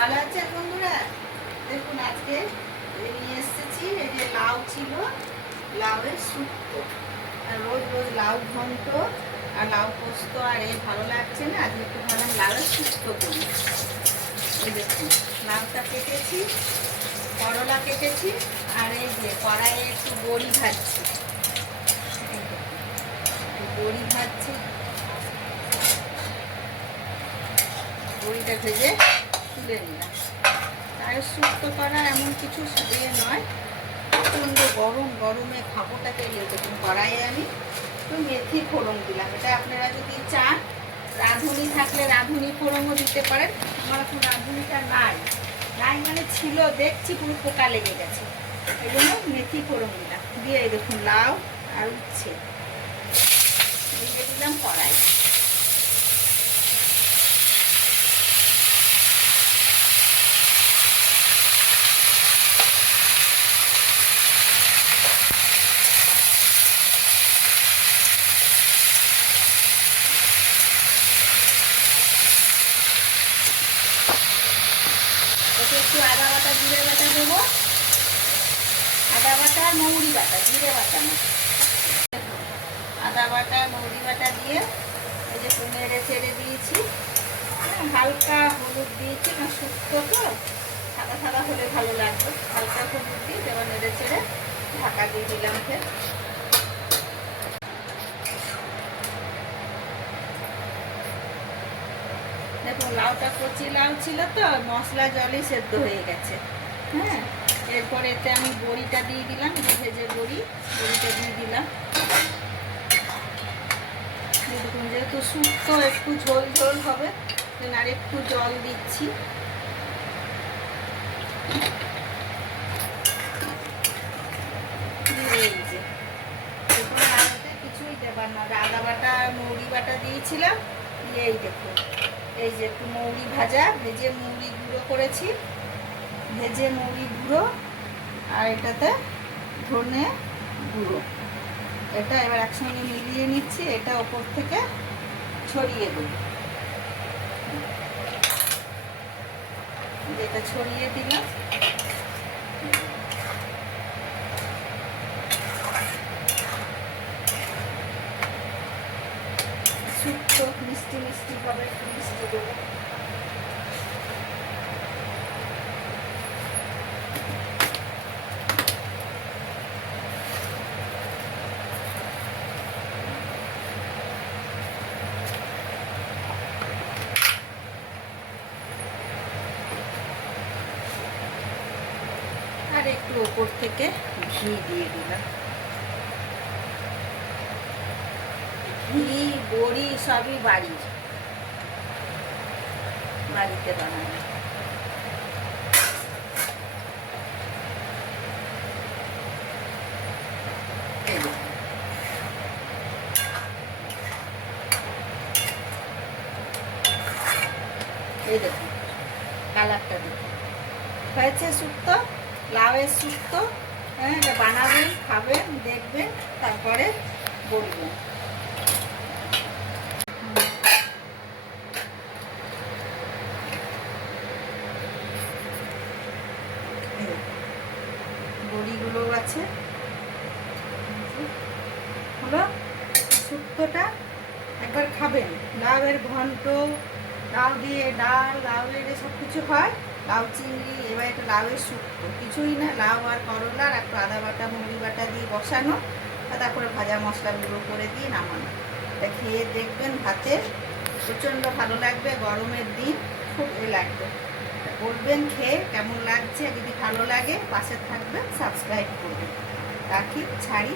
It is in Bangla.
ভালো আছেন বন্ধুরা? দেখুন আজকে নিয়ে এসেছি, এই যে লাউ ছিল, লাউয়ের শুক্তো। আর রোজ রোজ লাউ ঘন্ট আর লাউ পোস্ত আর ভালো লাগছে না, আজকে একটু ভাবলাম লাউয়ের শুক্তো করি। এই দেখুন লাউটা কেটেছি, করলা কেটেছি, আর এই যে কড়াইয়ে একটু বড়ি ভাজছি। বড়ি ভাজছি, বড়িটা ভেজে তুলে নিলাম। আর শুক্তো করা এমন কিছু নয়, প্রচণ্ড গরমে খাবোটাকে দেখুন কড়াইয়ে আমি একটু মেথি ফোড়ন দিলাম। এটা আপনারা যদি চান রাঁধুনি থাকলে রাঁধুনি ফোড়নও দিতে পারেন। আমার এখন রাঁধুনিটা নাই মানে ছিল, দেখছি পুরো পোকা লেগে গেছে, এই জন্য মেথি ফোড়ন দিলাম। দিয়ে দেখুন লাউ আর উচ্ছে দিয়ে দিলাম কড়াই। ওকে একটু আদা বাটা জিরে বাটা দেবো, আদা বাটা মৌরি বাটা, জিরে বাটা না। আদা বাটা মৌরি বাটা দিয়ে এই যে নেড়ে ছেড়ে দিয়েছি, হালকা হলুদ দিয়েছি, না শুক্তো তো সাদা সাদা হলে ভালো লাগবে, হালকা হলুদ দিয়ে এবার নেড়ে ছেড়ে ঢাকা দিয়ে দিলাম। ফের দেখুন লাউটা কচি লাউ ছিল তো মশলা জলই সেদ্ধ হয়ে গেছে। হ্যাঁ, এরপর এতে আমি বড়িটা দিয়ে দিলাম, ভেজে বড়িটা দিয়ে দিলাম। দেখুন যেহেতু শুক্তো একটু ঝোল ঝোল হবে, আর একটু জল দিচ্ছি। এই যে এরপরে আলাদা কিছুই দেবার না, আদা বাটা মৌরি বাটা দিয়েছিলাম। এই দেখুন এই যে একটু মৌরি ভেজে মৌরি গুঁড়ো করেছি, ভেজে মৌরি গুঁড়ো, আর এটাতে ধনে গুঁড়ো, এটা এবার একসঙ্গে মিলিয়ে নিচ্ছি। এটা ওপর থেকে ছড়িয়ে দেব, এটা ছড়িয়ে দিলাম। শুক্তো মিষ্টি মিষ্টি হবে, একটু মিষ্টি দেবো। আর একটু ওপর থেকে ঘি দিয়ে দিলাম। ঘি বড়ি সবই বাড়িতে বানানো। এই দেখুন কালারটা দেখুন, হয়েছে শুক্তো, লাউয়ের শুক্তো। হ্যাঁ, এটা বানাবেন, খাবেন, দেখবেন, তারপরে বলবেন। বড়িগুলো আছে হলো শুক্তোটা, একবার খাবেন। লাউয়ের ঘন্ট, লাউ দিয়ে ডাল, লাউয়ের সব কিছু হয়, লাউ চিংড়ি, এবার একটা লাউয়ের শুক্তো, কিছুই না, লাউ আর করলা আর একটু আদা বাটা মৌরি বাটা দিয়ে বসানো, আর তারপরে ভাজা মশলা গুঁড়ো করে দিয়ে নামানো। এটা খেয়ে দেখবেন, ভাতে প্রচণ্ড ভালো লাগবে, গরমের দিন খুব লাগবে। বলবেন খেয়ে কেমন লাগছে, যদি ভালো লাগে পাশে থাকবেন, সাবস্ক্রাইব করবেন। রাখি, ছাড়ি।